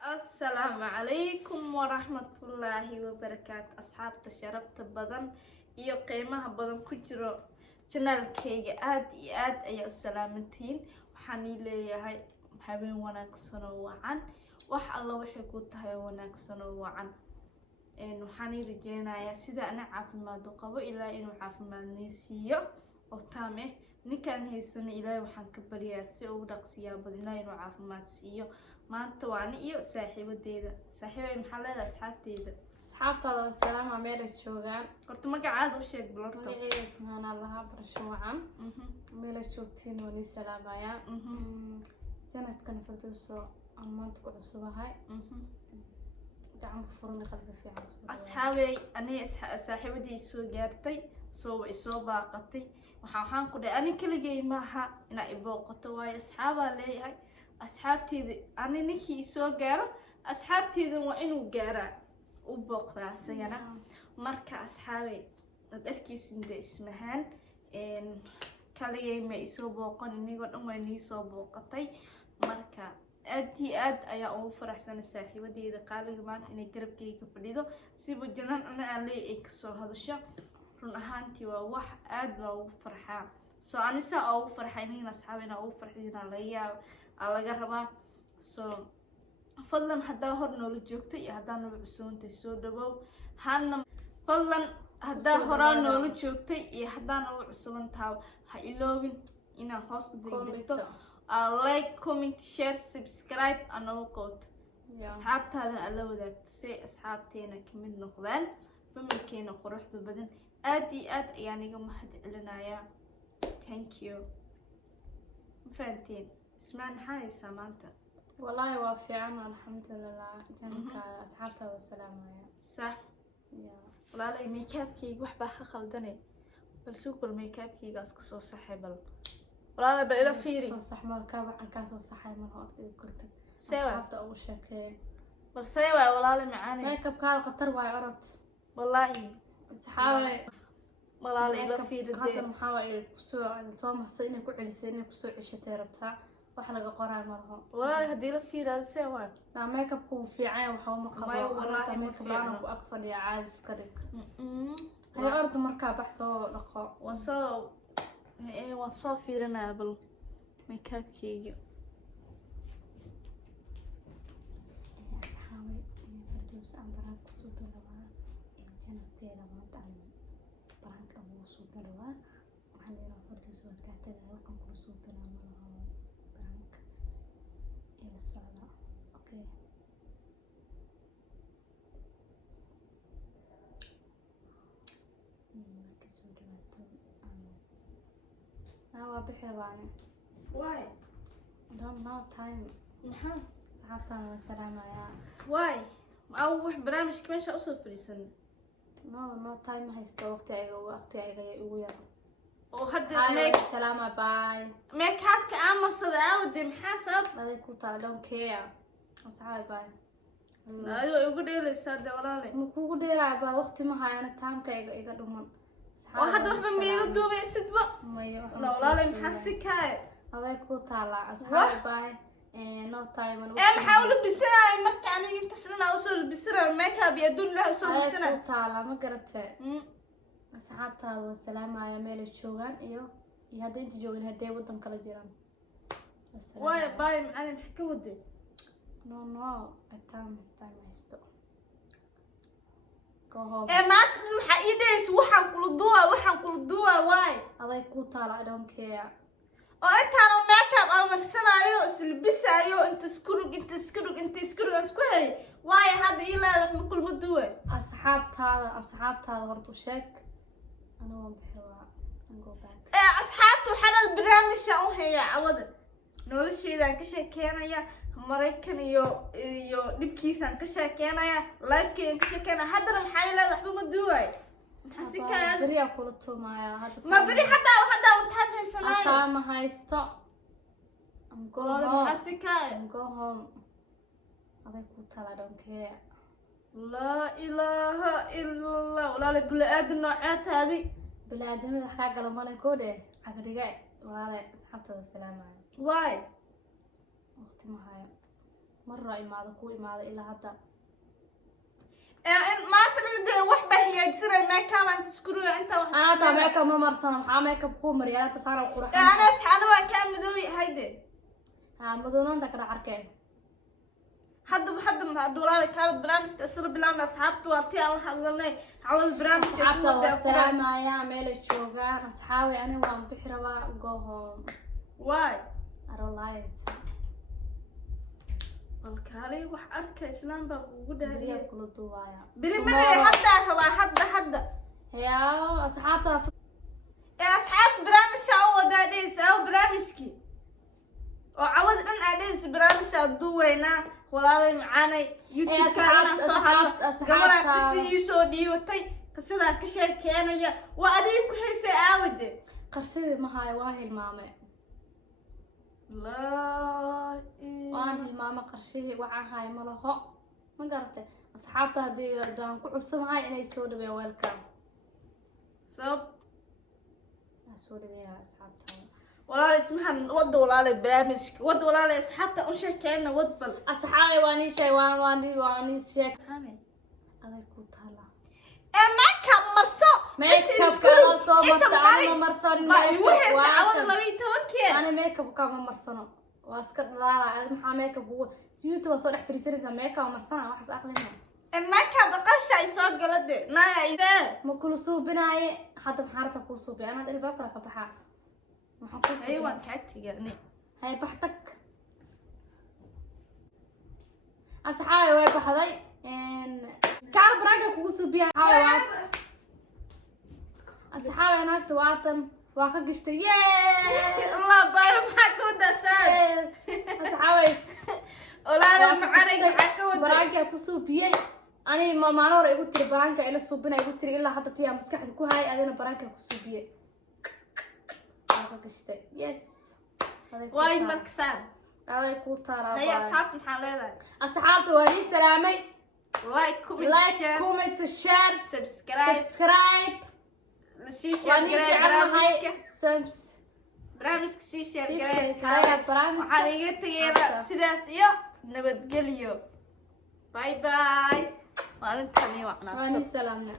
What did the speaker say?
السلام عليكم ورحمة الله وبركاته أصحاب تشرفت بدن iyo qiimaha badan ku jiro channelkayga aad iyo aad ayaa u salaamantiin waxaan leeyahay habeen wanaagsan oo wacan wax alla wixii ku tahay wanaagsan oo wacan waxaan rajeynayaa sida ana caafimaad qabo ilaa inuu caafimaadnii siiyo oo taame ninkan haysan ilaahay waxaan ka baryaa si uu dhaqsiyaa badina inuu caafimaad siiyo maanta waan iyo saaxiibadeeda saaxiibay maxaa leedahay asxaabteeda asxaabtada wasalaam meel joogaan horta magacaada u sheeg bal horta magacayga ismaan allaha barasho wacan meel joogtiin wali salaamaya janadkan fardooso aan maanta ku cusubahay gacan ku furan qalbi fiican asxaabay aniga saaxiibadii soo gaartay soo baaqatay waxaan ku dhahay ani kaligay maaha ina ibooqato waayo asxaabaa leeyahay asxaabteeda ani ninkii soo gaaro asxaabteeda waa inuu gaaraa u booqdaa asagana marka asxaabay dad arkaysin de ismahaan kaligay ma isoo booqan inigoo dhan waa nii soo booqatay marka aad iyo aad ayaa ugu faraxsanay saaxiibadeeda qaaliga maanta inay garabkayga fadhido siba janan ana aan leeyahay ay kasoo hadasho run ahaantii waa wax aad baa ugu farxaa soo anisa ugu farxay inagana asxaabina ugu farxidina laga rabaa soo fadlan haddaa hor noola joogta iyo haddaa noola cusoontay soo dhawow hana fadlan haddaa horaa noola joogtay iyo haddaa noola cusoontaaw ha iloobin inaan hoos u degdegto like comment share subscribe anoo qoot asxaabtaadana alla wadaagto si asxaabteena kamid noqdaan familkeena quruxda badan aad iyo aad ayaan iga mahad celinayaa thank you fahanteen اسمان هاي سامانتا والله وافعان الحمد لله جنك أصحابته والسلام عليكم صح يا والله لي ميك اب كي وحبا خلدني بل سوق الميك اب كي قاس كسو صحي بل والله بلا فيري صح ما كاب عن كاسو صحي من هورت كرت سوا أصحابته أول شيء بل سوا والله معاني ميك اب كان قطر واي أرد والله صحابي والله لا فيري هذا محاول كسو توم حسيني كعلسيني كسو عيشتي ربتها waxa laga qoraa marho walaal hadii la fiiraad seewaan la makeup ku fiican waxa uu qabo wallahi ma fiican ku ag fadhiya caas ka dhig ay ordo marka baxso dhaqo waan soo fiirinaa bal makeup keyga asxaabi fardus aan baraan ku soo dhawaa jannateeda maanta aan baraan ka soo dhawaa waxaan leeyahay fardus waa ka tagay waxaan ku soo dhawaa السعودة اوكي مركز ودواتو هوا بحيواني واي don't know time محا صحابتنا والسلامة يا واي او برامج كمان شا اصل فريسن no time هيست وقتي ايغا وير وهذا ميك سلامة باي ميك اب كأمر صدق ودي محاسب هذا كوتا don't care أصحابي باي أيوة يقول لي صدق ولا لي مكوكو ديرا با وقتي ما هاي أنا تام كإيجا دومن وهذا واحد من يقدو بيسد بقى لا ولا لي محسك هاي هذا كوتا لا أصحابي باي no time أنا بحاول بسرعة مكاني أنت سنة أوصل بسرعة ميك اب يدل له أوصل بسرعة هذا كوتا لا ما قرأت أصحابتها والسلام يا ميل جوجان إيوه هذا أنت جوجان هدي ودن كلا جيران واي باي معنا نحكي ودي no التام هيستو go home ما تقول حقيقي وحن كل دوا واي هذا كوتا لا don't care أنت أنا ميك اب أنا سنة سلبس أنت سكرك أسكوي واي هذا يلا من كل مدوي أصحابتها برضو شك أنا ما بحروا نقول باك أصحابته حنا البرامج أو هي عوض نقول الشيء ذا كشكينا يا مريكان يو دبكيسان كشكينا يا لايف كين كشكينا هذا المحايلة رح بمدوي محسكان بري أقول توما هذا ما بري حتى وتحب هالسنة أتام هاي ستوب I'm go home محسكان I'm go home هذا كوتا لا don't care لا إله إلا الله ولا لي بلا آدم نوعات هذه بلا آدم إذا حاجة لما نكوده حاجة رجع ولا لا أصحابته السلام عليكم واي وقت ما هاي مرة إمادة كو إمادة إلا هذا ما تبي wax baa hagaagsanay makeup aan tashkuru inta wax أنا تا makeup ما مرسنا محا makeup كو مريا أنت صار القرح أنا أصحى waa ka madoobi hayde مدونان تكنا عركين حد ولا لك هذا برنامج تأثير بلان أصحابته وأبتي الله حضرني عاوز برنامج أصحابته والسلام يا ميل شوقان أصحابي أنا وأنا بحروا go home why I don't like it الكالي وحركة إسلام بقوده بريا كل الضوايا بري مرة حدا يا أصحابته يا أصحاب برنامج أو داديس أو برنامجكي وعاوز أن أديس برنامج الدوينا ولا معانا يوتيوب كان صاحب قبل كسيسو ديوتي قصدا كشيكينيا وأديك هيسي عاود قرصيدي ما هاي واهي الماما لا واهي الماما قرشيه وعا هاي ملهو ما قرأت أصحابته هدي دان كعصم هاي إني سودا بيا ويلكم صب سودا بيا أصحابته ولا اسمها ود ولا لي برامج ود ولا لي أصحابته أو شيء كأنه ود بل أصحابي واني شيء واني شيء هاني هذا كوتالا ميك اب مرسو ميك اب كان soo martay ama marsan عوض لبي توكل أنا ميك اب كان مرسنو واسكت لا maxaa ميك اب هو يوتيوب soo dhex fariisanaysa ميك اب marsana waxas aqlina ميك اب قشاي soo galade naayay ma kula suubinaaye hadda maxaarta ku suubi ana dhilba kala ka baxaa maxaan ku suubi aywan ka tigani hay baxtag asxaabay way baxday kaal baraga ku suubiya hawa asxaabay naagta waatan waa ka gashtay الله باي maxaa ku dasay asxaabay walaal macariga maxaa ku waday baraga ku suubiyay ani ma maano igu tiri baraga ila suubina igu tiri ilaa hadda tiya maskaxda ku hay adina baraga ku suubiyay waa ka gashtay yes way marksan ay ku taara hay asxaabta maxaa leedahay asxaabta waa ni salaamay like comment share subscribe برامجك سي شير جرايس waxaan iga tagayna sidaas iyo nabadgelyo باي باي maalintan iyo wacnaa waa ni salaamna